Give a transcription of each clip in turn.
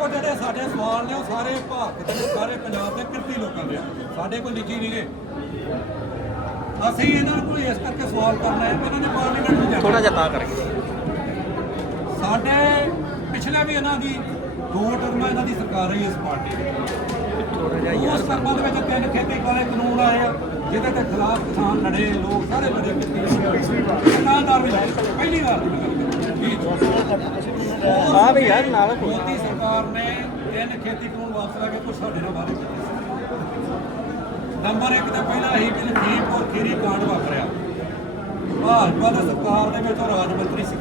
ਦੇਖੋ ਜਿਹੜੇ ਸਾਡੇ ਸਵਾਲ ਨੇ ਉਹ ਸਾਰੇ ਭਾਰਤ ਦੇ ਸਾਰੇ ਪੰਜਾਬ ਦੇ ਕਿਰਤੀ ਲੋਕਾਂ ਦੇ ਆ। ਸਾਡੇ ਕੋਲ ਲਿਖੀ ਨਹੀਂ ਗਏ ਅਸੀਂ ਇਹਨਾਂ ਨੂੰ ਇਸ ਕਰਕੇ ਸਵਾਲ ਕਰਨਾ ਹੈ ਕਿ ਇਹਨਾਂ ਨੇ ਪਾਰਲੀਮੈਂਟ ਨੂੰ ਜਾਣਾ। ਥੋੜਾ ਜਿਹਾ ਤਾਂ ਕਰਕੇ। ਸਾਡੇ ਪਿਛਲੇ ਵੀ ਇਹਨਾਂ ਦੀ ਦੋ ਟਰਮਾਂ ਇਹਨਾਂ ਦੀ ਸਰਕਾਰ ਰਹੀ ਇਸ ਪਾਰਟੀ ਦੀ। ਥੋੜਾ ਜਿਹਾ ਉਸ ਸਰਕਾਰ ਦੇ ਵਿੱਚ ਤਿੰਨ ਖੇਤੀ ਵਾਲੇ ਕਾਨੂੰਨ ਆਏ ਆ ਜਿਹਦੇ ਤੇ ਖਿਲਾਫ ਕਿਸਾਨ ਲੜੇ ਲੋਕ ਸਾਰੇ ਲੜੇ ਕਿਸਾਨਦਾਰ ਵੀ ਲੜੇ। ਪਹਿਲੀ ਵਾਰ ਦੀ ਗੱਲ ਕਰੀਏ ਹਾਂ ਵੀ ਯਾਰ, ਨਾਲ ਕੋਈ। ਮੋਦੀ ਸਰਕਾਰ ਨੇ ਤਿੰਨ ਖੇਤੀ ਕਾਨੂੰਨ ਵਾਪਸ ਲਾ ਕੇ ਕੁਝ ਸਾਡੇ ਨਾਲ ਵਾਅਦੇ ਕੀਤੇ ਸੀ। ਨੰਬਰ 1 ਤੇ ਪਹਿਲਾ ਹੀ ਕਿ ਜੀਪ ਔਰ ਖੀਰੀ ਕਾਂਡ ਵਾਪਰਿਆ, ਭਾਜਪਾ ਦੀ ਸਰਕਾਰ ਦੇ ਵਿੱਚ ਉਹ ਰਾਜ ਮੰਤਰੀ ਸੀ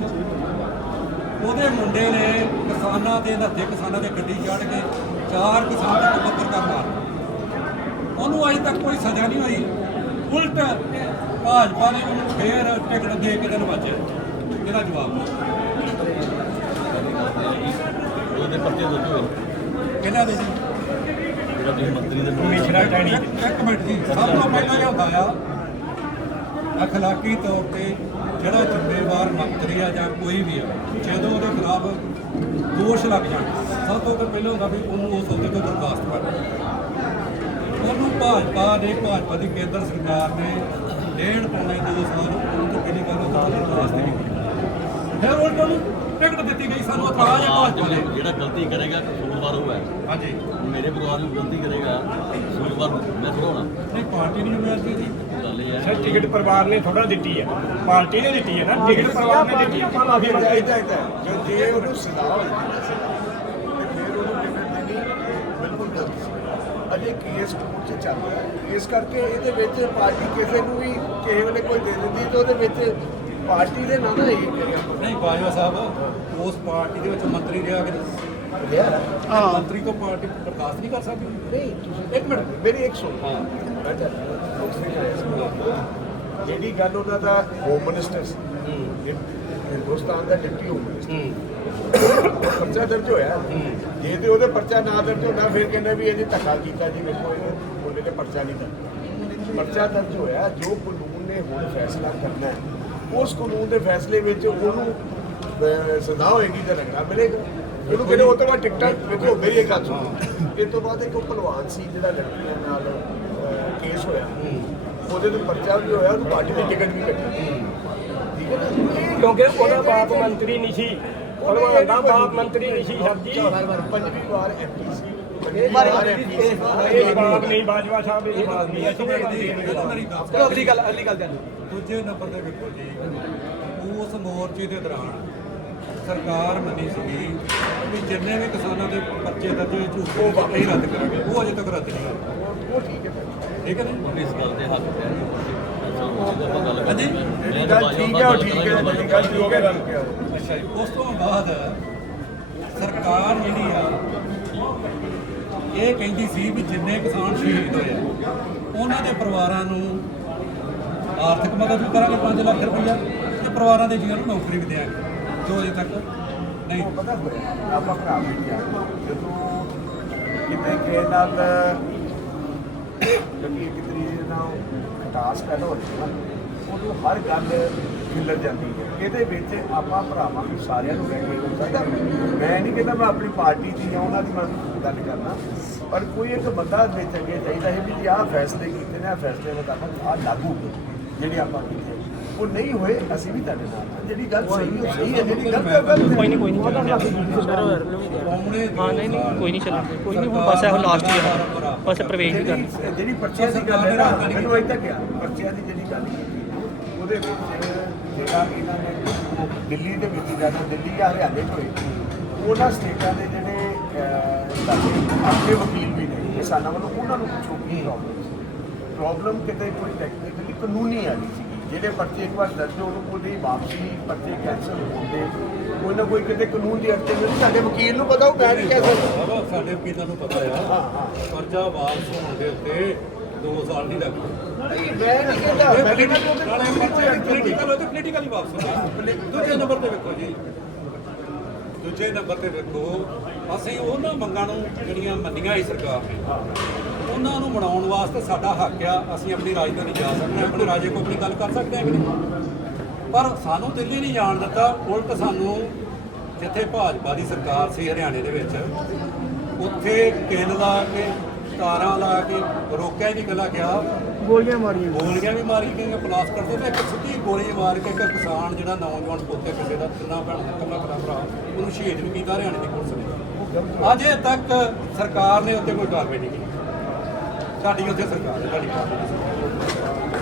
ਉਹਦੇ ਮੁੰਡੇ ਨੇ ਕਿਸਾਨਾਂ ਦੇ ਨੱਥੇ ਕਿਸਾਨਾਂ ਦੇ ਗੱਡੀ ਚੜ੍ਹ ਕੇ ਚਾਰ ਕਿਸਾਨ ਦੇ ਪੱਤਰਕਾਰ ਮਾਰ। ਉਹਨੂੰ ਅਜੇ ਤੱਕ ਕੋਈ ਸਜ਼ਾ ਨਹੀਂ ਹੋਈ। ਉਲਟ ਭਾਜਪਾ ਨੇ ਉਹਨੂੰ ਫੇਰ ਟਿਕਟ ਦੇ ਕੇ ਦਿਨ ਵਾਚਿਆ ਇਹਦਾ ਜਵਾਬ ਉਹਦੇ ਪਰਚੇ ਦੁੱਧ ਹੋਏ ਇਹਨਾਂ ਦੇ ਜੀ ਜਿਹੜਾ ਤੁਸੀਂ ਮੰਤਰੀ ਦੇ ਮਿਸ਼ਰਾ ਟੈਣੀ। ਇੱਕ ਮਿੰਟ ਜੀ ਸਭ ਤੋਂ ਪਹਿਲਾਂ ਇਹ ਹੁੰਦਾ ਆ ਅਖਲਾਕੀ ਤੌਰ ਤੇ ਜਿਹੜਾ ਜ਼ਿੰਮੇਵਾਰ ਮੰਤਰੀ ਆ ਜਾਂ ਕੋਈ ਵੀ ਆ ਜਦੋਂ ਉਹਦੇ ਖਿਲਾਫ ਦੋਸ਼ ਲੱਗ ਜਾਣ ਸਭ ਤੋਂ ਪਹਿਲਾਂ ਹੁੰਦਾ ਵੀ ਉਹਨੂੰ ਉਸ ਅਹੁਦੇ ਤੋਂ ਬਰਖਾਸਤ ਕਰਨਾ। ਉਹਨੂੰ ਭਾਜਪਾ ਨੇ ਭਾਜਪਾ ਦੀ ਕੇਂਦਰ ਸਰਕਾਰ ਨੇ ਡੇਢ ਪੌਣੇ ਦੋ ਸਾਲ ਉਹਨੂੰ ਪਹਿਲੀ ਗੱਲ ਤੋਂ ਬਰਖਾਸਤ ਨਹੀਂ। ਕੀਤੀ ਫਿਰ ਉਹਨੂੰ ਟਿਕਟ ਦਿੱਤੀ ਗਈ ਸਾਨੂੰ ਇਤਰਾਜ਼ ਹੈ ਭਾਜਪਾ ਨੇ ਜਿਹੜਾ ਗਲਤੀ ਕਰੇਗਾ ਕਸੂਰਵਾਰ ਉਹ ਹੈ। ਹਾਂਜੀ। ਮੇਰੇ ਪਰਿਵਾਰ ਨੂੰ ਗਲਤੀ ਕਰੇਗਾ ਕਸੂਰਵਾਰ ਮੈਂ ਥੋੜਾ ਨਹੀਂ ਪਾਰਟੀ ਨਹੀਂ ਜ਼ਿੰਮੇਵਾਰੀ ਦੀ। ਗੱਲ ਇਹ ਹੈ। ਸਰ ਟਿਕਟ ਪਰਿਵਾਰ ਨੇ ਥੋੜਾ ਦਿੱਤੀ ਹੈ। ਪਾਰਟੀ ਨੇ ਦਿੱਤੀ ਹੈ ਨਾ ਟਿਕਟ ਪਰਿਵਾਰ ਨੇ ਦਿੱਤੀ ਆਪਾਂ ਮਾਫੀ ਮੰਗਦੇ ਜੋ ਜੇ ਉਹਨੂੰ ਸਜ਼ਾ ਹੋ ਜਾਂਦੀ ਸੀ ਤੇ ਫਿਰ ਉਹਨੂੰ ਟਿਕਟ ਦੇਣੀ ਬਿਲਕੁਲ ਗਲਤ ਸੀ ਅਜੇ ਕੇਸ ਕੋਰਟ 'ਚ ਚੱਲ ਰਿਹਾ ਹੈ। ਇਸ ਕਰਕੇ ਇਹਦੇ ਵਿੱਚ ਪਾਰਟੀ ਕਿਸੇ ਨੂੰ ਵੀ ਕਿਸੇ ਵੇਲੇ ਕੋਈ ਦੇ ਦਿੰਦੀ ਤੇ ਉਹਦੇ ਵਿੱਚ ਪਾਰਟੀ ਦੇ ਨਾਂ ਦਾ ਇਹ ਕਰਿਆ ਨਹੀਂ ਬਾਜਵਾ ਸਾਹਿਬ ਉਸ ਪਾਰਟੀ ਦੇ ਵਿੱਚ ਮੰਤਰੀ ਰਿਹਾ ਕਿ ਹਾਂ। ਮੰਤਰੀ ਤੋਂ ਪਾਰਟੀ ਬਰਖਾਸਤ ਨਹੀਂ ਕਰ ਸਕਦੀ? ਨਹੀਂ। ਤੁਸੀਂ ਇੱਕ ਮਿੰਟ। ਮੇਰੀ ਇੱਕ ਸੁਣ। ਹਾਂ। ਜਿਹੜੀ ਗੱਲ ਉਹਨਾਂ ਦਾ ਹੋਮ ਮਿਨਿਸਟਰ ਸੀ ਹਿੰਦੁਸਤਾਨ ਦਾ ਡਿਪਟੀ ਹੋਮ ਮਿਨਿਸਟਰ ਪਰਚਾ ਦਰਜ ਹੋਇਆ। ਜੇ ਤੇ ਉਹਦੇ ਪਰਚਾ ਨਾ ਦਰਜ ਹੁੰਦਾ ਫਿਰ ਕਹਿੰਦੇ ਵੀ ਇਹਨੇ ਧੱਕਾ ਕੀਤਾ ਜੀ ਵੇਖੋ ਇਹ ਮੁੰਡੇ ਨੇ ਪਰਚਾ ਨਹੀਂ ਦਿੱਤਾ ਪਰਚਾ ਦਰਜ ਹੋਇਆ ਜੋ ਕਾਨੂੰਨ ਨੇ ਹੁਣ ਫੈਸਲਾ ਕਰਨਾ ਹੈ ਉਸ ਕਾਨੂੰਨ ਦੇ ਫੈਸਲੇ ਵਿੱਚ ਉਹਨੂੰ ਸਜ਼ਾ ਹੋਏਗੀ ਤੇ ਰੰਗਾ ਮਿਲੇਗਾ। ਉਹਨੂੰ ਕਹਿੰਦੇ ਉਹ ਤੋਂ ਬਾਅਦ ਟਿਕਟਾਂ ਵੇਖੋ ਮੇਰੀ ਇੱਕ ਗੱਲ ਸੁਣੋ। ਇਹ ਤੋਂ ਬਾਅਦ ਇੱਕ ਭਲਵਾਨ ਸੀ ਜਿਹੜਾ ਲੜਕੀਆਂ ਨਾਲ ਕੇਸ ਹੋਇਆ। ਉਹਦੇ ਤੇ ਪਰਚਾ ਵੀ ਹੋਇਆ ਉਹਨੂੰ ਪਾਰਟੀ ਦੀ ਟਿਕਟ ਵੀ ਕੱਟੀ। ਠੀਕ ਹੈ ਨਾ? ਕਿਉਂਕਿ ਉਹਦਾ ਬਾਪ ਮੰਤਰੀ ਨਹੀਂ ਸੀ। ਭਲਵਾਨ ਦਾ ਬਾਪ ਮੰਤਰੀ ਨਹੀਂ ਸੀ ਸਰ ਜੀ। ਪੰਜਵੀਂ ਵਾਰ ਐਮਪੀ ਸੀ। ਇਹ ਬਾਪ ਨਹੀਂ ਬਾਜਵਾ ਸਾਹਿਬ ਇਹ ਬਾਪ ਨਹੀਂ ਅਸੀਂ ਚਲੋ ਅਗਲੀ ਗੱਲ ਅਗਲੀ ਗੱਲ ਜਾਨੀ ਦੂਜੇ ਨੰਬਰ ਤੇ ਵੇਖੋ ਜੀ ਉਸ ਮੋਰਚੇ ਦੇ ਦੌਰਾਨ ਸਰਕਾਰ ਮੰਨੀ ਸੀਗੀ ਵੀ ਜਿੰਨੇ ਵੀ ਕਿਸਾਨਾਂ ਦੇ ਪਰਚੇ ਦਰਜ ਹੋਏ ਝੂਠ ਉਹ ਨਹੀਂ ਰੱਦ ਕਰਾਂਗੇ ਉਹ ਅਜੇ ਤੱਕ ਰੱਦ ਨਹੀਂ ਹੋਏ ਠੀਕ ਹੈ ਨਾ ਇਸ ਗੱਲ ਦੇ ਹੱਕ ਹੈ ਹਾਂਜੀ। ਗੱਲ ਠੀਕ ਹੈ ਠੀਕ ਹੈ ਗੱਲ ਠੀਕ ਹੈ ਅੱਛਾ ਉਸ ਤੋਂ ਬਾਅਦ ਸਰਕਾਰ ਜਿਹੜੀ ਆ ਇਹ ਕਹਿੰਦੀ ਸੀ ਵੀ ਜਿੰਨੇ ਕਿਸਾਨ ਸ਼ਹੀਦ ਹੋਏ ਆ, ਉਹਨਾਂ ਦੇ ਪਰਿਵਾਰਾਂ ਨੂੰ ਆਰਥਿਕ ਮਦਦ ਵੀ ਕਰਾਂਗੇ 5 ਲੱਖ ਰੁਪਈਆ ਤੇ ਪਰਿਵਾਰਾਂ ਦੇ ਜੀਆਂ ਨੂੰ ਨੌਕਰੀ ਵੀ ਦੇਵਾਂਗੇ ਜੋ ਅਜੇ ਤੱਕ ਨਹੀਂ। ਪਤਾ ਹੋਇਆ ਆਪਾਂ ਭਰਾ ਜਦੋਂ ਕਿਤੇ ਕਿਸੇ ਨਾਲ ਕਿਉਂਕਿ ਇੱਕ ਤਰੀਕੇ ਨਾਲ ਖਟਾਸ ਪੈਦਾ ਹੋ ਰਹੀ ਹੈ ਉਦੋਂ ਹਰ ਗੱਲ ਖਿਲਰ ਜਾਂਦੀ ਹੈ। ਇਹਦੇ ਵਿੱਚ ਆਪਾਂ ਭਰਾਵਾਂ ਨੂੰ ਸਾਰਿਆਂ ਨੂੰ ਰਹਿ ਕੇ ਹੋ ਸਕਦਾ ਮੈਂ ਨਹੀਂ ਕਹਿੰਦਾ ਮੈਂ ਆਪਣੀ ਪਾਰਟੀ ਦੀ ਜਾਂ ਉਹਨਾਂ ਦੀ ਮੈਂ ਗੱਲ ਕਰਨਾ। ਪਰ ਕੋਈ ਇੱਕ ਬੰਦਾ ਵਿੱਚ ਅੱਗੇ ਚਾਹੀਦਾ ਹੈ ਵੀ ਆਹ ਫੈਸਲੇ ਕੀਤੇ ਨੇ ਆਹ ਫੈਸਲੇ ਮੁਤਾਬਕ ਆਹ ਲਾਗੂ ਕਰੋ ਜਿਹੜੇ ਆਪਾਂ ਕੀਤੇ ਉਹ ਨਹੀਂ ਹੋਏ ਅਸੀਂ ਵੀ ਤੁਹਾਡੇ ਨਾਲ ਹਾਂ। ਜਿਹੜੀ ਗੱਲ ਸਹੀ ਹੈ ਸਹੀ ਹੈ ਜਿਹੜੀ ਗਲਤ ਹੈ ਗਲਤ ਹੈ। ਕੋਈ ਨਹੀਂ ਕੋਈ ਨਹੀਂ ਹਾਂ। ਨਹੀਂ ਨਹੀਂ ਕੋਈ ਨਹੀਂ ਚੱਲਣਾ ਕੋਈ ਨਹੀਂ ਹੁਣ ਬਸ ਇਹੋ ਲਾਸਟ ਹੀ ਆ। ਬਸ ਪ੍ਰਵੇਸ਼ ਵੀ ਕਰ। ਜਿਹੜੀ ਪਰਚਿਆਂ ਦੀ ਗੱਲ ਹੈ ਨਾ ਮੈਨੂੰ ਅਜੇ ਤੱਕ ਗਿਆ ਪਰਚਿਆਂ ਦੀ ਜਿਹੜੀ ਗੱਲ ਕੀਤੀ ਉਹਦੇ ਵਿੱਚ ਜਿਹੜਾ ਇਹਨਾਂ ਨੇ ਦਿੱਲੀ ਦੇ ਵਿੱਚ ਜਦੋਂ ਦਿੱਲੀ ਜਾਂ ਹਰਿਆਣੇ ਚ ਹੋਏ ਉਹਨਾਂ ਸਟੇਟਾਂ ਦੇ ਜਿਹੜੇ ਸਾਡੇ ਆਪਣੇ ਵਕੀਲ ਵੀ ਨੇ ਕਿਸਾਨਾਂ ਵੱਲੋਂ ਉਹਨਾਂ ਨੂੰ ਪੁੱਛੋ ਕੀ ਪ੍ਰੋਬਲਮ ਪ੍ਰੋਬਲਮ ਕਿਤੇ ਕੋਈ ਟੈਕਨੀਕਲੀ ਕਾਨੂੰਨੀ ਆ ਰਹੀ ਸੀ ਜਿਹੜੇ ਪਰਚੇ ਇੱਕ ਵਾਰ ਦਰਜ ਹੋਣ ਉਹਦੀ ਵਾਪਸੀ ਪਰਚੇ ਕੈਂਸਲ ਹੁੰਦੇ ਕੋਈ ਨਾ ਕੋਈ ਕਿਤੇ ਕਾਨੂੰਨ ਦੀ ਅੜਚਨ ਨਹੀਂ ਸਾਡੇ ਵਕੀਲ ਨੂੰ ਪਤਾ ਉਹ ਨਹੀਂ ਸਕਦਾ। ਬਾਬਾ ਸਾਡੇ ਵਕੀਲਾਂ ਨੂੰ ਪਤਾ ਆ ਪਰਚਾ ਵਾਪਸ ਹੋਣ ਦੇ ਉੱਤੇ 2 ਸਾਲ ਨਹੀਂ ਲੱਗਦੇ ਨਹੀਂ ਮੈਂ ਨਹੀਂ ਕਹਿੰਦਾ। ਮੈਂ ਕਹਿੰਦਾ ਨਾਲੇ ਪਰਚੇ ਪੋਲੀਟੀਕਲ ਤਾਂ ਪੋਲੀਟੀਕਲ ਹੀ ਵਾਪਸ ਦੂਜੇ ਨੰਬਰ ਤੇ ਵੇਖੋ ਜੀ। ਦੂਜੇ ਨੰਬਰ ਤੇ ਵੇਖੋ ਅਸੀਂ ਉਹਨਾਂ ਮੰਗਾਂ ਨੂੰ ਜਿਹੜੀਆਂ ਮੰਨੀਆਂ ਸੀ ਸਰਕਾਰ ਨੇ ਉਹਨਾਂ ਨੂੰ ਮਨਾਉਣ ਵਾਸਤੇ ਸਾਡਾ ਹੱਕ ਆ ਅਸੀਂ ਆਪਣੀ ਰਾਜਧਾਨੀ ਜਾ ਸਕਦੇ ਹਾਂ ਆਪਣੇ ਰਾਜੇ ਕੋਲ ਆਪਣੀ ਗੱਲ ਕਰ ਸਕਦੇ ਹਾਂ ਕਿ ਨਹੀਂ? ਪਰ ਸਾਨੂੰ ਦਿੱਲੀ ਨਹੀਂ ਜਾਣ ਦਿੱਤਾ ਉਲਟ ਸਾਨੂੰ ਜਿੱਥੇ ਭਾਜਪਾ ਦੀ ਸਰਕਾਰ ਸੀ ਹਰਿਆਣੇ ਦੇ ਵਿੱਚ ਉੱਥੇ ਕਿੱਲ ਲਾ ਕੇ ਤਾਰਾਂ ਲਾ ਕੇ ਰੋਕਿਆ ਨਹੀਂ ਗੱਲਾਂ ਗਿਆ ਗੋਲੀਆਂ ਮਾਰੀਆਂ। ਗੋਲੀਆਂ ਵੀ ਮਾਰੀ ਗਈਆਂ ਪਲਾਸ ਕਰਦੇ ਤੇ ਇੱਕ ਸਿੱਧੀ ਗੋਲੀ ਮਾਰ ਕੇ ਇੱਕ ਕਿਸਾਨ ਜਿਹੜਾ ਨੌਜਵਾਨ ਪੁੱਤੇ ਕਿਸੇ ਦਾ ਤਿੰਨਾ ਭੈਣ ਦਾ ਕੱਲਾ ਭਰਾ ਭਰਾ ਉਹਨੂੰ ਸ਼ਹੀਦ ਵੀ ਕੀਤਾ ਹਰਿਆਣੇ ਦੀ ਪੁਲਿਸ ਨੇ। ਅਜੇ ਤੱਕ ਸਰਕਾਰ ਨੇ ਉੱਤੇ ਕੋਈ ਕਾਰਵਾਈ ਨਹੀਂ ਕੀਤੀ। ਸਾਡੀ ਉੱਥੇ ਸਰਕਾਰ ਸਾਡੀ ਕਾਰਵਾਈ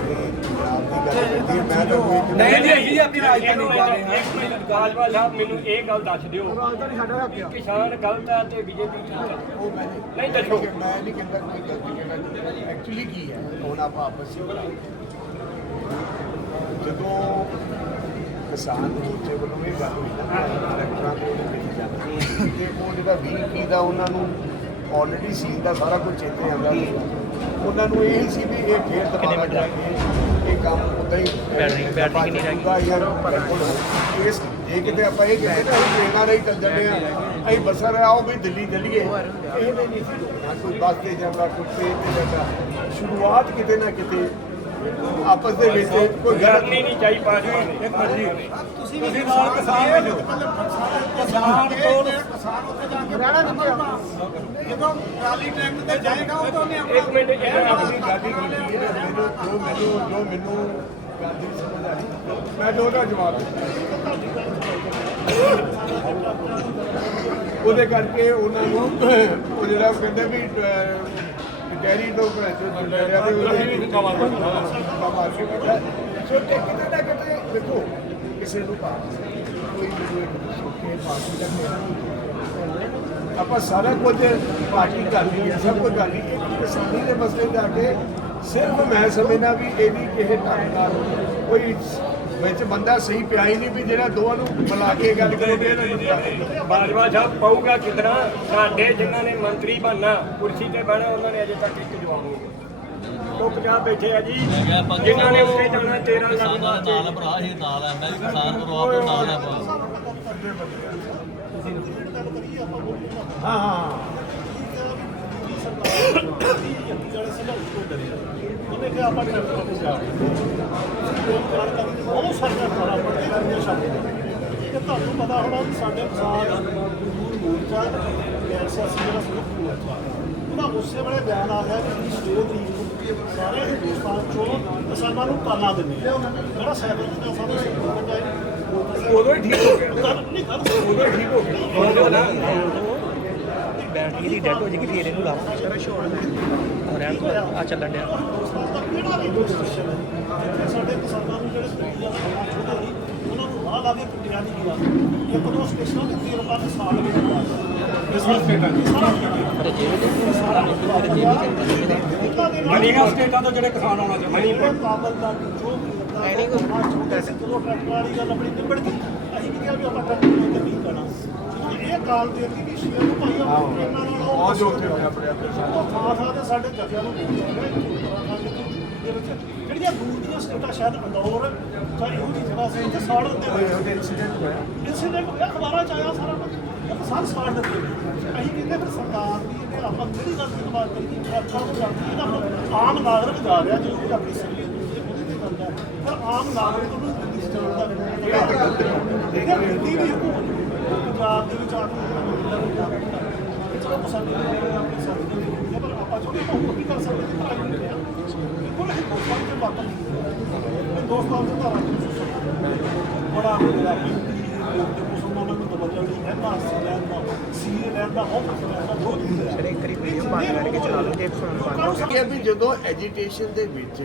ਮੈਂ ਤਾਂ ਕੋਈ ਨਹੀਂ ਜੀ ਅਸੀਂ ਆਪਣੀ ਰਾਜਧਾਨੀ ਜਾ ਰਹੇ ਹਾਂ। ਇੱਕ ਮਿੰਟ ਬਾਜਵਾ ਸਾਹਿਬ ਮੈਨੂੰ ਇਹ ਗੱਲ ਦੱਸ ਦਿਓ। ਕਿ ਕਿਸਾਨ ਗਲਤ ਹੈ ਤੇ ਬੀਜੇਪੀ ਠੀਕ ਹੈ ਉਹ ਮੈਂ ਨਹੀਂ ਨਹੀਂ ਦੱਸੋ। ਮੈਂ ਨਹੀਂ ਕਹਿੰਦਾ ਕੋਈ ਗਲਤੀ ਕਹਿਣਾ ਚਾਹੁੰਦਾ ਐਕਚੁਅਲੀ ਕੀ ਹੈ? ਹੁਣ ਆਪਾਂ ਆਪਸ ਵਿੱਚ ਜਦੋਂ ਕਿਸਾਨ ਮੋਰਚੇ ਵੱਲੋਂ ਇਹ ਗੱਲ ਹੋਈ ਦੇ ਤੇ ਉਹ ਜਿਹੜਾ 20 ਕੀ ਦਾ ਉਹਨਾਂ ਨੂੰ ਆਲਰੇਡੀ ਸੀਨ ਦਾ ਸਾਰਾ ਕੁਝ ਚੇਤੇ ਆਉਂਦਾ ਸੀ ਉਹਨਾਂ ਨੂੰ ਇਹ ਸੀ ਵੀ ਇਹ ਫੇਰ ਦੁਬਾਰਾ ਜਾ ਕੇ ਇਹ ਕੰਮ ਉਦਾਂ ਹੀ ਬੈਟਰੀ- ਬੈਟਰੀ ਕਿੰਨੀ ਰਹਿ ਗਈ? ਯਾਰ ਇਸ ਜੇ ਕਿਤੇ ਆਪਾਂ ਇਹ ਕਹਿੰਦੇ ਨਾ ਅਸੀਂ ਟ੍ਰੇਨਾਂ ਰਾਹੀਂ ਚੱਲ ਜਾਂਦੇ ਆ ਅਸੀਂ ਬੱਸਾਂ ਰਾਹੀਂ ਆਓ ਵੀ ਦਿੱਲੀ ਚੱਲੀਏ ਇਹ ਨਹੀਂ ਸੀ ਕੋਈ ਬੱਸ ਤੇ ਜਾਂਦਾ ਕੋਈ ਟ੍ਰੇਨ ਤੇ ਜਾਂਦਾ ਸ਼ੁਰੂਆਤ ਕਿਤੇ ਨਾ ਕਿਤੇ ਆਪਸ ਦੇ ਵਿੱਚ ਕੋਈ ਗੱਲ ਕਰਨੀ ਨਹੀਂ ਚਾਹੀ ਨੇ ਇੱਕ ਮਿੰਟ ਜੀ। ਤੁਸੀਂ ਨਾਲ ਕਿਸਾਨ ਵੀ ਜੋ ਕਿਸਾਨ ਕੋਲ ਇੱਕ ਮਿੰਟ ਇਹ ਆਪਣੀ ਗਾਡੀ ਕੀਤੀ ਹੈ ਮੈਨੂੰ ਜੋ ਮੈਨੂੰ ਜੋ ਮੈਨੂੰ ਗੱਲ ਦੀ ਸਮਝ ਆ ਰਹੀ। ਮੈਂ ਤਾਂ ਉਹਦਾ ਜਵਾਬ ਉਹਦੇ ਕਰਕੇ ਉਹਨਾਂ ਨੂੰ ਉਹ ਜਿਹੜਾ ਕਹਿੰਦੇ ਵੀ ਤੋਂ ਦੇ ਸੋ ਤੇ ਕਿਤੇ ਨਾ ਕਿਤੇ ਦੇਖੋ ਕਿਸੇ ਨੂੰ ਕੋਈ ਪਾਰਟੀ ਦਾ ਮੇਰਾ ਆਪਾਂ ਸਾਰਾ ਕੁਝ ਪਾਰਟੀ ਕਰ ਲਈ ਹੈ ਸਭ ਕੁਝ ਕਰ ਲਈ ਇੱਕ ਕਿਸਾਨੀ ਦੇ ਮਸਲੇ ਜਾ ਕੇ ਸਿਰਫ ਮੈਂ ਸਮਝਦਾ ਵੀ ਇਹਦੀ ਕਿਸੇ ਢੰਗ ਨਾਲ ਕੋਈ ਵਿੱਚ ਬੰਦਾ ਸਹੀ ਪਿਆ ਹੀ ਨਹੀਂ ਵੀ ਜਿਹੜਾ ਦੋਵਾਂ ਨੂੰ ਮਿਲਾ ਕੇ ਗੱਲ ਕਰੋ ਤੇ ਇਹਦਾ ਬੰਦਾ ਬਾਜਵਾ ਸਾਹਿਬ ਪਊਗਾ ਕਿਤਨਾ ਸਾਡੇ ਜਿਨ੍ਹਾਂ ਨੇ ਮੰਤਰੀ ਬਣਨਾ ਕੁਰਸੀ ਤੇ ਬਹਿਣਾ ਉਹਨਾਂ ਨੇ ਅਜੇ ਤੱਕ ਇੱਕ ਜਵਾਬ ਨਹੀਂ ਦਿੱਤਾ। ਉਹ ਪੰਜਾਬ ਬੈਠੇ ਆ ਜੀ। ਜਿਨ੍ਹਾਂ ਨੇ ਉੱਥੇ ਜਾਣਾ 13 ਲੱਖ ਦੇ ਨਾਲ ਭਰਾ ਇਹ ਨਾਲ ਹੈ ਮੈਂ ਵੀ ਕਿਸਾਨ ਪਰਿਵਾਰ ਤੋਂ ਨਾਲ ਹੈ ਹਾਂ। ਹਾਂ। ਕਿਹਾ ਆਪਾਂ ਡਾਕਟਰ ਕੋਲ ਜਾ ਬਹੁਤ ਸਾਰੀਆਂ ਕਾਰਾਂ ਪੜ੍ਹਦੀਆਂ ਰਹੀਆਂ ਸ਼ਬਦ ਕਿ ਤੁਹਾਨੂੰ ਪਤਾ ਹੋਣਾ ਵੀ ਸਾਡੇ ਕਿਸਾਨ ਮਜ਼ਦੂਰ ਮੋਰਚਾ ਐਸਐਸਸੀ ਜਿਹੜਾ ਸੰਯੁਕਤ ਮੋਰਚਾ ਉਹਦਾ ਉਸੇ ਵੇਲੇ ਬਿਆਨ ਆ ਗਿਆ ਕਿ ਅਸੀਂ 6 ਤਰੀਕ ਨੂੰ ਸਾਰੇ ਹਿੰਦੁਸਤਾਨ ਚੋਂ ਕਿਸਾਨਾਂ ਨੂੰ ਤਾਲਾ ਦਿੰਦੇ ਆ। ਜਿਹੜਾ ਸਾਈਕਲ ਦਾ ਸਾਨੂੰ ਸਿੱਖਣ ਚਾਹੀਦਾ ਉਦੋਂ ਹੀ ਠੀਕ ਹੋ ਗਿਆ। ਨਹੀਂ ਕਰ ਉਦੋਂ ਹੀ ਠੀਕ ਹੋ ਗਿਆ। ਬੈਟਰੀ ਦੀ ਡੈਡ ਹੋ ਜੇਗੀ ਫੇਰ ਇਹਨੂੰ ਲਾਵਾਂ ਸਾਰਾ ਰਹਿਣ ਤੋਂ ਆ ਚੱਲਣ ਡਿਆ। ਦਾ ਕਿਹੜਾ ਵੀ ਹਿੰਦੁਸਤਾਨ ਹੈ ਜਿੱਥੇ ਸਾਡੇ ਕਿਸਾਨਾਂ ਨੂੰ ਜਿਹੜੇ ਸਟੇਡੀਅਮ ਛੋਟੇ ਸੀ ਉਹਨਾਂ ਨੂੰ ਰਾਹ ਲਾ ਕੇ ਕੁੱਟਿਆ ਨਹੀਂ ਗਿਆ ਇੱਕ ਦੋ ਸਟੇਸ਼ਨਾਂ ਦੇ ਤੀਰ ਪਾਸ ਸਾਲ ਵਿੱਚ ਇਸ ਵਾਰ ਸਟੇਟਾਂ ਤੇ ਜੇ ਮਨੀਗਾ ਸਟੇਟਾਂ ਤੋਂ ਜਿਹੜੇ ਕਿਸਾਨ ਆਉਣਾ ਚਾਹੁੰਦੇ ਮਨੀਪੁਰ ਕਾਬਲ ਦਾ ਜੋ ਵੀ ਲੱਗਾ ਐਨੀ ਕੋ ਛੋਟੇ ਸੇ ਕਿਲੋ ਟਰੈਕਟਰ ਵਾਲੀ ਗੱਲ ਆਪਣੀ ਨਿਬੜ ਗਈ ਅਸੀਂ ਵੀ ਕਿਹਾ ਵੀ ਆਪਾਂ ਟਰੈਕਟਰ ਨੂੰ। ਤੇ ਨਹੀਂ ਕਰਨਾ ਇਹ ਕਾਲ ਦੇ ਦਿੱਤੀ ਕਿ ਸ਼ੇਰ ਨੂੰ ਭਾਈ ਆਪਾਂ ਟ੍ਰੇਨਾਂ ਨਾਲ ਆਹ ਜੋ ਉੱਥੇ ਹੋਇਆ ਆਪਣੇ ਆਪਣੇ ਉਹ ਥਾਂ ਥਾਂ ਤੇ ਸਾਡੇ ਜੱਜਾਂ ਨੂੰ ਦੇ ਵਿੱਚ ਜਿਹੜੀਆਂ ਦੂਰ ਦੀਆਂ ਸਟੇਟਾਂ ਸ਼ਾਇਦ ਅੰਦੌਰ ਜਾਂ ਇਹੋ ਜਿਹੀ ਜਗ੍ਹਾ ਸੀ ਉੱਥੇ ਸਾੜ ਦਿੱਤੇ ਹੋਏ ਉਹਦੇ ਇਨਸੀਡੈਂਟ ਹੋਇਆ। ਇਨਸੀਡੈਂਟ ਹੋਇਆ ਅਖਬਾਰਾਂ ਚ ਆਇਆ ਸਾਰਾ ਕੁਝ ਉਹ ਸਾਰ ਸਾੜ ਦਿੱਤੇ। ਅਸੀਂ ਕਹਿੰਦੇ ਫਿਰ ਸਰਕਾਰ ਦੀ ਇਹ ਆਪਾਂ ਕਿਹੜੀ ਗੱਲ ਦੀ ਬਾਤ ਕਰੀਏ ਆਪਾਂ ਨੂੰ ਜਾਂਦੀ ਇਹਦਾ ਆਮ ਨਾਗਰਿਕ ਜਾ ਰਿਹਾ ਵੀ ਆਪਣੀ ਉਹਦੇ ਤੇ ਪਰ ਆਮ ਨਾਗਰਿਕ ਨੂੰ ਦਿੱਲੀ ਸਟੇਟ ਦਾ ਇਹ ਗਲਤ ਹਕੂਮਤ ਪੰਜਾਬ ਦੇ ਵਿੱਚ ਆ ਕੇ ਇਹਨਾਂ ਨੂੰ ਜਾ ਤੇ ਮੁਸਲਮਾਨਾਂ ਨੂੰ ਤਵੱਜੋ ਨਹੀਂ ਹੈ ਨਾ ਸੀ ਲੈਂਦਾ ਸੀ ਲੈਂਦਾ ਉਹ ਲੈਂਦਾ ਬਹੁਤ ਹੁੰਦਾ ਸਰ ਇੱਕ ਵਾਰੀ ਵੀਡੀਓ ਬੰਦ ਕਰਕੇ ਚਲਾ ਲਓ ਜੇ ਫੋਨ ਬੰਦ ਵੀ ਜਦੋਂ ਐਜੀਟੇਸ਼ਨ ਦੇ ਵਿੱਚ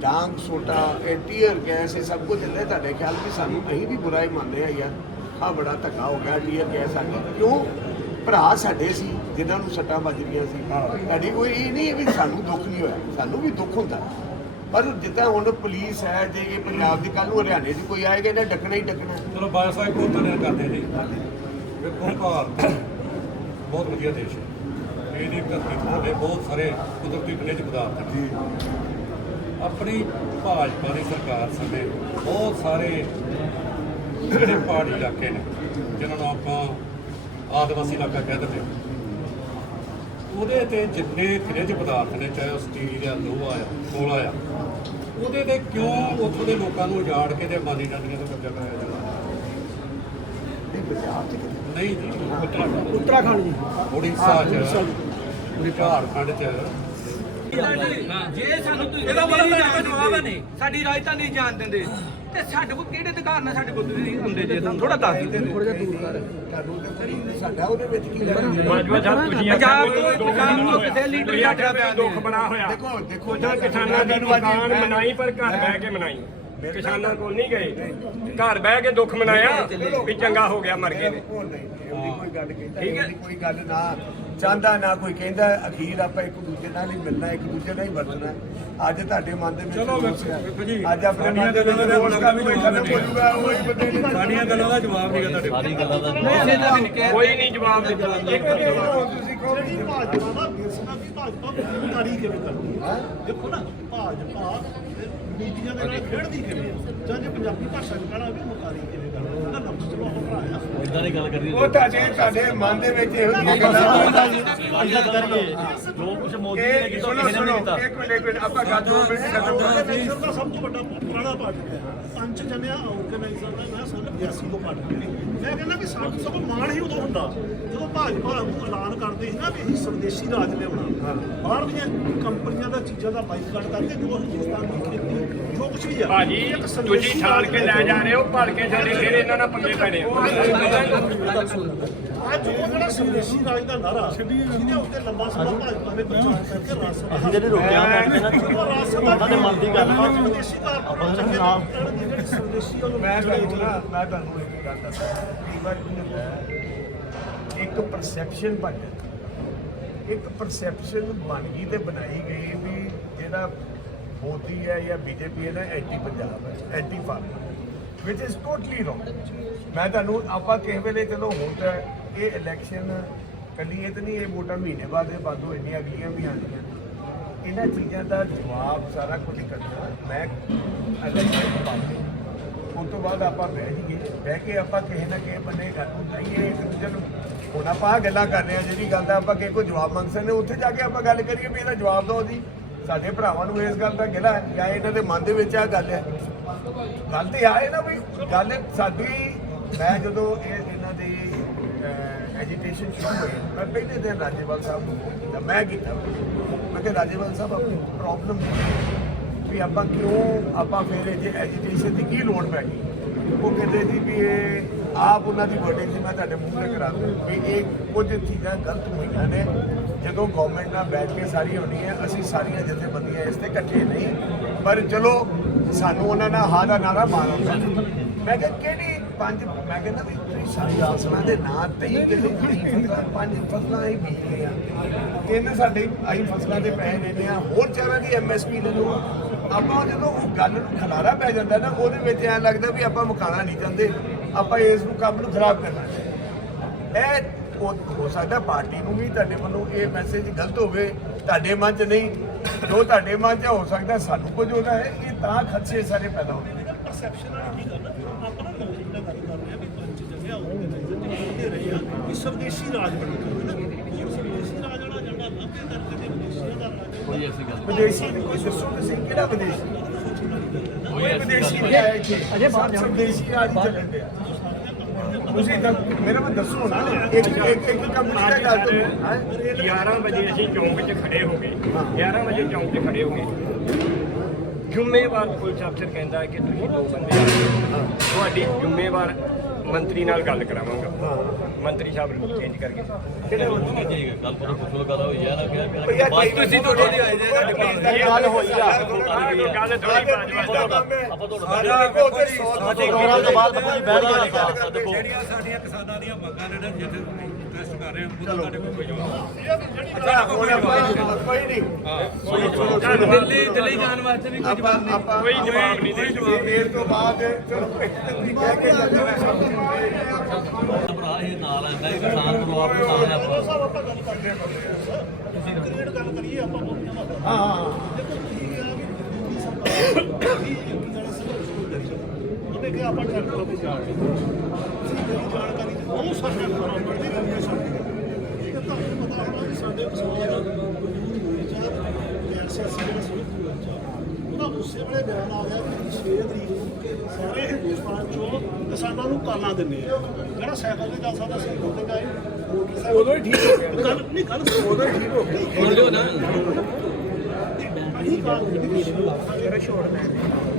ਡਾਂਗ ਸੋਟਾ, ਇਹ ਟੀਅਰ ਗੈਸ ਇਹ ਸਭ ਕੁਝ ਦਿੰਦੇ ਤੁਹਾਡੇ ਖਿਆਲ ਵੀ ਸਾਨੂੰ ਅਸੀਂ ਵੀ ਬੁਰਾ ਹੀ ਮੰਨਦੇ ਆ ਯਾਰ ਆ ਬੜਾ ਧੱਕਾ ਹੋ ਗਿਆ ਟੀਅਰ ਗੈਸ ਆ ਗਈ। ਕਿਉਂ? ਭਰਾ ਸਾਡੇ ਸੀ ਜਿਨ੍ਹਾਂ ਨੂੰ ਸੱਟਾਂ ਵੱਜਦੀਆਂ ਸੀ। ਸਾਡੀ ਕੋਈ ਇਹ ਨਹੀਂ ਵੀ ਸਾਨੂੰ ਦੁੱਖ ਨਹੀਂ ਹੋਇਆ ਸਾਨੂੰ ਵੀ ਦੁੱਖ ਹੁੰਦਾ। ਪਰ ਜਿੱਦਾਂ ਹੁਣ ਪੁਲਿਸ ਹੈ ਜੇ ਇਹ ਪੰਜਾਬ ਦੀ ਕੱਲ ਨੂੰ ਹਰਿਆਣੇ 'ਚ ਕੋਈ ਆਏਗਾ ਇਹਨਾਂ ਡੱਕਣਾ ਹੀ ਡੱਕਣਾ। ਚਲੋ ਬਾਇਆ ਸਾਹਿਬ ਬਹੁਤ ਧੰਨਵਾਦ ਕਰਦੇ ਜੀ। ਵੇਖੋ ਭਾਰਤ ਬਹੁਤ ਵਧੀਆ ਦੇਸ਼ ਹੈ। ਇਹਦੀ ਧਰਤੀ ਤੇ ਬਹੁਤ ਸਾਰੇ ਕੁਦਰਤੀ ਖਣਿਜ ਪਦਾਰਥ ਨੇ। ਆਪਣੀ ਭਾਜਪਾ ਦੀ ਸਰਕਾਰ ਸਮੇਂ ਬਹੁਤ ਸਾਰੇ ਜਿਹੜੇ ਪਹਾੜੀ ਇਲਾਕੇ ਨੇ ਜਿਨ੍ਹਾਂ ਨੂੰ ਆਪਾਂ ਆਦਿਵਾਸੀ ਇਲਾਕਾ ਕਹਿ ਦਿੰਦੇ ਉਹਦੇ ਤੇ ਜਿੰਨੇ ਖਣਿਜ ਪਦਾਰਥ ਨੇ ਚਾਹੇ ਉਹ ਸਟੀਲ ਆ ਲੋਹਾ ਆ ਕੋਲਾ ਆ ਉਹਦੇ ਤੇ ਕਿਉਂ ਉੱਥੋਂ ਦੇ ਲੋਕਾਂ ਨੂੰ ਉਜਾੜ ਕੇ ਤੇ ਮਾਨੀ ਡਾਂਡੀਆਂ ਤੋਂ ਕਬਜ਼ਾ ਕਰਾਇਆ ਜਾਂਦਾ? ਨਹੀਂ ਜੀ ਉੱਤਰਾਖੰਡ। ਜੀ। ਉੜੀਸਾ ਚ ਪੂਰੀ ਝਾਰਖੰਡ ਚ। ਜੇ ਸਾਨੂੰ ਤੁਸੀਂ ਇਹਦਾ ਮਤਲਬ ਜਵਾਬ ਨਹੀਂ। ਸਾਡੀ ਰਾਜਧਾਨੀ ਜਾਣ ਦਿੰਦੇ। ਤੇ ਸਾਡੇ ਕੋਲ ਕਿਹੜੇ ਅਧਿਕਾਰ ਨਾਲ ਸਾਡੇ ਕੋਲ ਤੁਸੀਂ ਆਉਂਦੇ ਜੇ ਤੁਹਾਨੂੰ ਥੋੜਾ ਦੱਸ ਦਿਓ। ਥੋੜਾ ਜਿਹਾ ਦੂਰ ਕਰ। ਸਾਡਾ ਉਹਦੇ ਵਿੱਚ ਕੀ ਪੰਜਾਬ ਤੋਂ ਪੰਜਾਬ ਤੋਂ ਕਿਸੇ ਲੀਡਰ ਦਾ ਦੁੱਖ ਬਣਾ ਹੋਇਆ। ਦੇਖੋ ਦੇਖੋ ਉਹਦਾ ਕਿਸਾਨਾਂ ਦੀ ਦੁਕਾਨ ਮਨਾਈ ਪਰ ਘਰ ਬਹਿ ਕੇ ਮਨਾਈ। ਕਿਸਾਨਾਂ ਕੋਲ ਨਹੀਂ ਗਏ। ਘਰ ਬਹਿ ਕੇ ਦੁੱਖ ਮਨਾਇਆ ਵੀ ਚੰਗਾ ਹੋ ਗਿਆ ਮਰ ਗਏ ਨੇ। ਉਹ ਨਹੀਂ ਉਹਦੀ ਕੋਈ ਗੱਲ ਕਹਿੰਦਾ ਠੀਕ ਹੈ। ਉਹਦੀ ਕੋਈ ਗੱਲ ਨਾ ਚਾਹੁੰਦਾ ਨਾ ਕੋਈ ਕਹਿੰਦਾ ਅਖੀਰ ਆਪਾਂ ਇੱਕ ਦੂਜੇ ਨਾਲ ਹੀ ਮਿਲਣਾ ਇੱਕ ਦੂਜੇ ਨਾਲ ਹੀ ਵਰਤਣਾ। ਅੱਜ ਤੁਹਾਡੇ ਮਨ ਦੇ ਵਿੱਚ ਚਲੋ ਹੈ। ਵੇਖੋ ਜੀ, ਅੱਜ ਆਪਣੇ ਸਾਡੀਆਂ ਮਨ ਦੇ ਵਿੱਚ ਗੱਲਾਂ ਦਾ ਰੋਸ ਦਾ ਵੀ ਜਵਾਬ ਖਤਮ ਹੋ ਜਾਊਗਾ ਉਹੀ ਬੰਦੇ ਨੇ ਸਾਡੀਆਂ ਗੱਲਾਂ ਦਾ ਜਵਾਬ ਨਹੀਂਗਾ ਤੁਹਾਡੇ ਕੋਲ। ਸਾਰੀ ਗੱਲਾਂ ਦਾ ਕੋਈ ਨਹੀਂ ਜਵਾਬ ਦਿੱਤਾ ਇੱਕ ਵੀ ਜਵਾਬ ਤੁਸੀਂ ਕਹੋ। ਵੀ ਜਿਹੜੀ ਭਾਜਪਾ ਦਾ ਵਿਰਸਾ ਵੀ ਭਾਜਪਾ ਬੇਰੁਜ਼ਗਾਰੀ ਕਿਵੇਂ ਕਰਦੀ ਹੈ? ਦੇਖੋ ਨਾ ਭਾਜਪਾ ਨਾਲ ਖੇਡਦੀ ਹੈ ਜਾਂ ਜੇ ਪੰਜਾਬੀ ਭਾਸ਼ਾ ਚ ਕਹਿਣਾ ਵੀ ਮੁਕਾਰੀ ਕਿਵੇਂ ਕਰਦੀ ਉਹਦਾ ਲਫ਼ਜ਼ ਚਲੋ ਹਟਾਇਆ ਇਦਾਂ ਦੀ ਗੱਲ ਕਰੀ ਉਹ ਤੁਹਾਡੇ ਤੁਹਾਡੇ ਮਨ ਦੇ ਵਿੱਚ ਇਹੋ ਜਿਹੀ ਗੱਲਾਂ ਇੱਜ਼ਤ ਕਰੀਏ। ਜੋ ਕੁਝ ਮੋਦੀ ਨੇ ਕੀਤਾ ਕਿਸੇ ਨੇ ਕੀਤਾ। ਇੱਕ ਮਿੰਟ ਇੱਕ ਮਿੰਟ ਆਪਾਂ ਗੱਲ ਦੋ ਮਿੰਟ ਖਤਮ ਦਾ ਸਭ ਤੋਂ ਵੱਡਾ ਪੁਰਾਣਾ ਪਾਰਟੀ ਹੈ। ਪੰਜ ਜਨਿਆ ਆਰਗੇਨਾਈਜ਼ਰ ਦਾ ਮੈਂ ਸੰਨ 82 ਤੋਂ ਪਾਰਟੀ ਮੈਂ ਕਹਿੰਦਾ ਕਿ ਸਾਨੂੰ ਸਭ ਮਾਣ ਹੀ ਉਦੋਂ ਹੁੰਦਾ ਜਦੋਂ ਭਾਜਪਾ ਨੂੰ ਐਲਾਨ ਕਰਦੇ ਸੀ ਨਾ ਵੀ ਅਸੀਂ ਸਵਦੇਸ਼ੀ ਰਾਜ ਲਿਆਉਣਾ। ਬਾਹਰ ਦੀਆਂ ਕੰਪਨੀਆਂ ਦਾ ਚੀਜ਼ਾਂ ਦਾ ਬਾਈਕਾਟ ਕਰਕੇ ਜੋ ਹਿੰਦੁਸਤਾਨ ਦੀ ਖੇਤੀ ਜੋ ਕੁਝ ਵੀ ਆ ਭਾਜੀ ਤੁਸੀਂ ਠਾਲ ਕੇ ਲੈ ਜਾ ਰਹੇ ਹੋ ਭੜ ਕੇ ਸਾਡੇ ਫਿਰ ਇਹਨਾਂ ਨਾਲ ਪੰਗੇ ਪੈਣੇ ਅੱਜ ਉਹ ਜਿਹੜਾ ਸਵਦੇਸ਼ੀ ਰਾਜ ਦਾ ਨਾਰਾ ਜਿਹਦੇ ਉੱਤੇ ਲੰਬਾ ਸਮਾਂ ਭਾਜਪਾ ਨੇ ਪ੍ਰਚਾਰ ਕਰਕੇ ਰਾਜ ਸਭਾ ਅਸੀਂ ਜਿਹੜੇ ਰੋਕਿਆ ਉਹ ਰਾਜ ਸਭਾ ਉਹਨਾਂ ਦੇ ਮਨ ਦੀ ਗੱਲ ਵਾ। ਸਵਦੇਸ਼ੀ ਕਾਰਪੋਰੇਟ ਚੰਗੇ ਨਾਮ- ਦੀ ਜਿਹੜੀ ਸਵਦੇਸ਼ੀ ਉਹ ਨਾ ਮੈਂ ਤੁਹਾਨੂੰ ਇੱਕ ਗੱਲ ਦੱਸਾਂ ਕਈ ਵਾਰ ਕੀ ਹੁੰਦਾ ਹੈ, ਇੱਕ ਪਰਸੈਪਸ਼ਨ ਬਣ ਜਾਂਦੀ ਇੱਕ ਪਰਸੈਪਸ਼ਨ ਬਣ ਗਈ ਤੇ ਬਣਾਈ ਗਈ ਵੀ ਜਿਹੜਾ ਮੋਦੀ ਹੈ ਜਾਂ ਬੀਜੇਪੀ ਹੈ ਨਾ ਐਂਟੀ ਪੰਜਾਬ ਹੈ ਐਂਟੀ ਫਾਰਮਰ ਵਿਚ ਇਜ਼ ਟੋਟਲੀ ਰੋਂਗ ਮੈਂ ਤੁਹਾਨੂੰ ਆਪਾਂ ਕਿਸੇ ਵੇਲੇ ਚਲੋ ਹੁਣ ਤਾਂ ਇਹ ਇਲੈਕਸ਼ਨ ਕੱਲੀ ਇਹ ਤਾਂ ਨਹੀਂ ਇਹ ਵੋਟਾਂ ਮਹੀਨੇ ਬਾਅਦ ਇਹ ਵਾਧੂ ਇੰਨੀਆਂ ਅਗਲੀਆਂ ਵੀ ਆਉਂਦੀਆਂ। ਇਹਨਾਂ ਚੀਜ਼ਾਂ ਦਾ ਜਵਾਬ ਸਾਰਾ ਕੁਝ ਕਰਨਾ ਮੈਂ ਇਲੈਕਸ਼ਨ ਪਾਉਂਦੇ। ਉਸ ਤੋਂ ਬਾਅਦ ਆਪਾਂ ਬਹਿ ਜਾਈਏ, ਬਹਿ ਕੇ ਆਪਾਂ ਕਿਸੇ ਨਾ ਕਿਸੇ ਬੰਨੇ ਗੱਲ ਨੂੰ ਇੱਕ ਦੂਜੇ ਨੂੰ ਹੁਣ ਆਪਾਂ ਗੱਲਾਂ ਕਰ ਰਹੇ ਹਾਂ, ਜਿਹੜੀ ਗੱਲ ਦਾ ਆਪਾਂ ਕਿਸੇ ਕੋਲ ਜਵਾਬ ਮੰਗ ਸਕਦੇ ਉੱਥੇ ਜਾ ਕੇ ਆਪਾਂ ਗੱਲ ਕਰੀਏ ਵੀ ਇਹਦਾ ਜਵਾਬ ਦਿਓ ਜੀ। ਸਾਡੇ ਭਰਾਵਾਂ ਨੂੰ ਇਸ ਗੱਲ ਦਾ ਗਿਲਾ ਹੈ, ਜਾਂ ਇਹਨਾਂ ਦੇ ਮਨ ਦੇ ਵਿੱਚ ਆ ਗੱਲ ਹੈ। ਗੱਲ ਤੇ ਆਏ ਨਾ ਵੀ ਗੱਲ ਸਾਡੀ, ਮੈਂ ਜਦੋਂ ਇਹ ਇਹਨਾਂ ਦੀ ਐਜੀਟੇਸ਼ਨ ਸ਼ੁਰੂ ਹੋਈ, ਮੈਂ ਪਹਿਲੇ ਦਿਨ ਰਾਜੇਵਾਲ ਸਾਹਿਬ ਨੂੰ ਮੈਂ ਕੀਤਾ। ਮੈਂ ਕਿਹਾ, ਰਾਜੇਵਾਲ ਸਾਹਿਬ, ਆਪਣੀ ਪ੍ਰੋਬਲਮ ਵੀ ਆਪਾਂ ਕਿਉਂ ਆਪਾਂ ਫਿਰ ਇਹ ਜੇ ਐਜੀਟੇਸ਼ਨ ਦੀ ਕੀ ਲੋੜ ਪੈ ਗਈ? ਉਹ ਕਹਿੰਦੇ ਜੀ ਵੀ ਇਹ ਆਪ ਉਹਨਾਂ ਦੀ ਵਰਡਿੰਗ ਸੀ ਮੈਂ ਤੁਹਾਡੇ ਮੂੰਹ ਤੇ ਕਰਾ ਦੂੰ ਵੀ ਇਹ ਕੁਝ ਚੀਜ਼ਾਂ ਗਲਤ ਹੋਈਆਂ ਨੇ। ਜਦੋਂ ਗਵਰਨਮੈਂਟ ਨਾਲ ਬੈਠ ਕੇ ਸਾਰੀ ਹੋਣੀ ਹੈ ਅਸੀਂ ਸਾਰੀਆਂ ਜਥੇਬੰਦੀਆਂ ਇਸ ਤੇ ਇਕੱਠੇ ਨਹੀਂ ਪਰ ਚਲੋ ਸਾਨੂੰ ਉਹਨਾਂ ਨਾਲ ਹਾਂ ਦਾ ਨਾਰਾ ਮਾਰਨਾ ਮੈਂ ਕਿਹਾ ਕਿਹੜੀ ਪੰਜ ਮੈਂ ਕਹਿੰਦਾ ਵੀ ਤੁਸੀਂ ਸਾਰੀ ਫਸਲਾਂ ਦੇ ਨਾਂ ਤੇ ਹੀ ਪੰਜ ਫਸਲਾਂ ਹੀ ਬੀਜ ਗਏ ਆ ਤਿੰਨ ਸਾਡੇ ਆਈ ਫਸਲਾਂ ਦੇ ਪੈਸੇ ਲੈਣੇ ਆ ਹੋਰ ਚਾਰਾਂ ਦੀ ਐਮਐਸਪੀ ਲੈ ਲਓ। ਆਪਾਂ ਜਦੋਂ ਉਹ ਗੱਲ ਨੂੰ ਖਲਾਰਾ ਪੈ ਜਾਂਦਾ ਨਾ, ਉਹਦੇ ਵਿੱਚ ਐਂ ਲੱਗਦਾ ਵੀ ਆਪਾਂ ਮੁਕਾਣਾ ਨਹੀਂ ਚਾਹੁੰਦੇ। ਆਪਾਂ ਇਸ ਨੂੰ ਕੰਮ ਨੂੰ ਖਰਾਬ ਕਰਨਾ ਚਾਹੁੰਦੇ। ਇਹ ਹੋ ਸਕਦਾ ਪਾਰਟੀ ਨੂੰ ਵੀ ਤੁਹਾਡੇ ਵੱਲੋਂ ਇਹ ਮੈਸੇਜ ਗਲਤ ਹੋਵੇ, ਤੁਹਾਡੇ ਮਨ 'ਚ ਨਹੀਂ। ਜੋ ਤੁਹਾਡੇ ਮਨ 'ਚ ਹੋ ਸਕਦਾ ਸਾਨੂੰ ਕੁਝ ਹੋਣਾ ਹੈ, ਇਹ ਤਾਂ ਖਦਸ਼ੇ ਸਾਰੇ ਪੈਦਾ ਹੁੰਦੇ ਨੇ। ਪਰਸੈਪਸ਼ਨ ਵਾਲੀ ਗੱਲ ਆਪਾਂ ਨਾ ਲੋਜਿਕ ਨਾਲ ਗੱਲ ਕਰ ਰਹੇ ਆ ਵੀ ਪੰਜ ਜਗ੍ਹਾ ਆਰਗੇਨਾਈਜ਼ਰ ਜਿਹੜੇ ਆ ਕਿ ਸਵਦੇਸ਼ੀ ਰਾਜ ਬਣ ਹੈ ਨਾ। ਸਵਦੇਸ਼ੀ ਰਾਜ ਵਾਲਾ ਏਜੰਡਾ ਲੱਭੇ ਕਰਕੇ ਤੇ ਵਿਦੇਸ਼ੀਆਂ ਦਾ ਰਾਜ ਕੋਈ ਐਸੀ ਗੱਲ ਵਿਦੇਸ਼ੀ ਦੀ ਕੋਈ ਦੱਸੋ ਤੁਸੀਂ ਕਿਹੜਾ ਵਿਦੇਸ਼ੀ? ਕੋਈ ਵਿਦੇਸ਼ੀ ਨਹੀਂ ਆਇਆ ਇੱਥੇ। ਅਜੇ ਬਾਹਰ ਵਿਦੇਸ਼ੀ ਰਾਜ ਹੀ ਚੱਲਣ ਡਿਆ ਤੁਸੀਂ ਮੇਰੇ ਕੋਲ ਦੱਸੋ ਨਾ ਇੱਕ ਇੱਕ ਇੱਕ ਕੰਪਨੀ ਦਾ ਗੱਲ ਤੋਂ ਹੈਂ? 11 ਵਜੇ ਅਸੀਂ ਚੌਂਕ 'ਚ ਖੜੇ ਹੋ ਗਏ। 11 ਵਜੇ ਚੌਂਕ 'ਚ ਖੜੇ ਹੋ ਗਏ। ਜ਼ਿੰਮੇਵਾਰ ਪੁਲਿਸ ਅਫਸਰ ਕਹਿੰਦਾ ਕਿ ਤੁਸੀਂ ਦੋ ਬੰਦੇ ਆ। ਤੁਹਾਡੀ ਜ਼ਿੰਮੇਵਾਰ ਮੰਤਰੀ ਨਾਲ ਗੱਲ ਕਰਾਵਾਂਗਾ। ਮੰਤਰੀ ਸਾਹਿਬ ਨੂੰ ਚੇਂਜ ਕਰਕੇ। ਕਿਹੜੇ ਹੋਣਾ ਚਾਹੀਦਾ ਗੱਲ ਪਰ ਕੁਝ ਗੱਲ ਹੋਈ ਹੈ ਨਾ ਕਿ ਭਈਆ ਬਸ ਤੁਸੀਂ ਤੁਹਾਡੇ ਦੀ ਆਏ ਜੇ ਗੱਲ ਹੋਈ ਆ। ਗੱਲ ਥੋੜੀ ਬਾਜਵਾ ਸਾਹਿਬ ਆਪਾਂ ਤੁਹਾਡਾ ਸਾਡਾ ਤੋਂ ਬਾਅਦ ਬੈਠ ਕੇ। ਜਿਹੜੀਆਂ ਸਾਡੀਆਂ ਕਿਸਾਨਾਂ ਦੀਆਂ ਮੰਗਾਂ ਨੇ ਨਾ ਜਿੱਥੇ ਟੈਸਟ ਕਰ ਰਹੇ ਹਾਂ ਉਹਦਾ ਤੁਹਾਡੇ ਕੋਲ ਜਵਾਬ ਆਪਾਂ ਕੋਈ ਨਹੀਂ। ਦਿੱਲੀ ਦਿੱਲੀ ਜਾਣ ਵਾਸਤੇ ਵੀ ਕੋਈ ਜਵਾਬ ਨਹੀਂ। ਆਪਾਂ ਕੋਈ ਜਵਾਬ ਨਹੀਂ ਦੇ ਇਹ ਇਸ ਤੋਂ ਬਾਅਦ ਚਲੋ ਤੁਸੀਂ ਕਹਿ ਕੇ ਸਭ ਭਰਾ ਇਹ ਨਾਲ ਆਂਦਾ ਇਹ ਕਿਸਾਨ ਪਰਿਵਾਰ ਨੂੰ ਨਾਲ ਹੈ ਆਪਾਂ। ਗੱਲ ਕਰਦੇ ਹਾਂ ਕ੍ਰੀਏਟ ਗੱਲ ਕਰੀਏ ਆਪਾਂ ਦਾ ਹਾਂ। ਹਾਂ ਦੇਖੋ ਤੁਸੀਂ ਕਿਹਾ ਵੀ ਮੋਦੀ ਸਰਕਾਰ ਵੀ ਇੱਕ ਜਣਾ ਸੰਘਰਸ਼ ਕਰੀ ਚੱਲੀ। ਉਹਨੇ ਕਿਹਾ ਆਪਾਂ ਟਰੈਕਟਰ ਤੇ ਜਾ ਰਹੇ ਹਾਂ। ਜਿਹੜੀ ਜਾਣਕਾਰੀ ਚ ਬਹੁਤ ਸਾਰੀਆਂ ਖਬਰਾਂ ਪੜ੍ਹਦੇ ਰਹਿੰਦੇ ਹਾਂ ਸਾਡੇ ਇਹ ਤੁਹਾਨੂੰ ਪਤਾ ਹੋਣਾ ਕਿ ਸਾਡੇ ਕਿਸਾਨ ਸਿਆਸੀ ਜਿਹੜਾ ਸੁਣੀ ਉਹਦਾ ਉਸੇ ਵੇਲੇ ਬਿਆਨ ਆ ਗਿਆ। ਕਿ 6 ਤਰੀਕ ਨੂੰ। ਸਾਰੇ ਹਿੰਦੁਸਤਾਨ ਚੋਂ ਕਿਸਾਨਾਂ ਨੂੰ ਕਾਲਾਂ ਦਿੰਦੇ ਆ ਜਿਹੜਾ ਸਾਈਕਲ ਤੇ ਜਾ ਸਕਦਾ ਸਾਈਕਲ ਤੇ ਜਾਏ ਮੋਟਰਸਾਈਕਲ ਉਦੋਂ ਹੀ ਠੀਕ ਹੋ ਗਿਆ ਗੱਲ ਨਹੀਂ ਗੱਲ ਉਦੋਂ ਹੀ ਠੀਕ ਹੋ? ਗਿਆ ਅਸੀਂ ਕਾਲ ਜਿਹੜੀ ਛੋੜ ਲੈਣੀ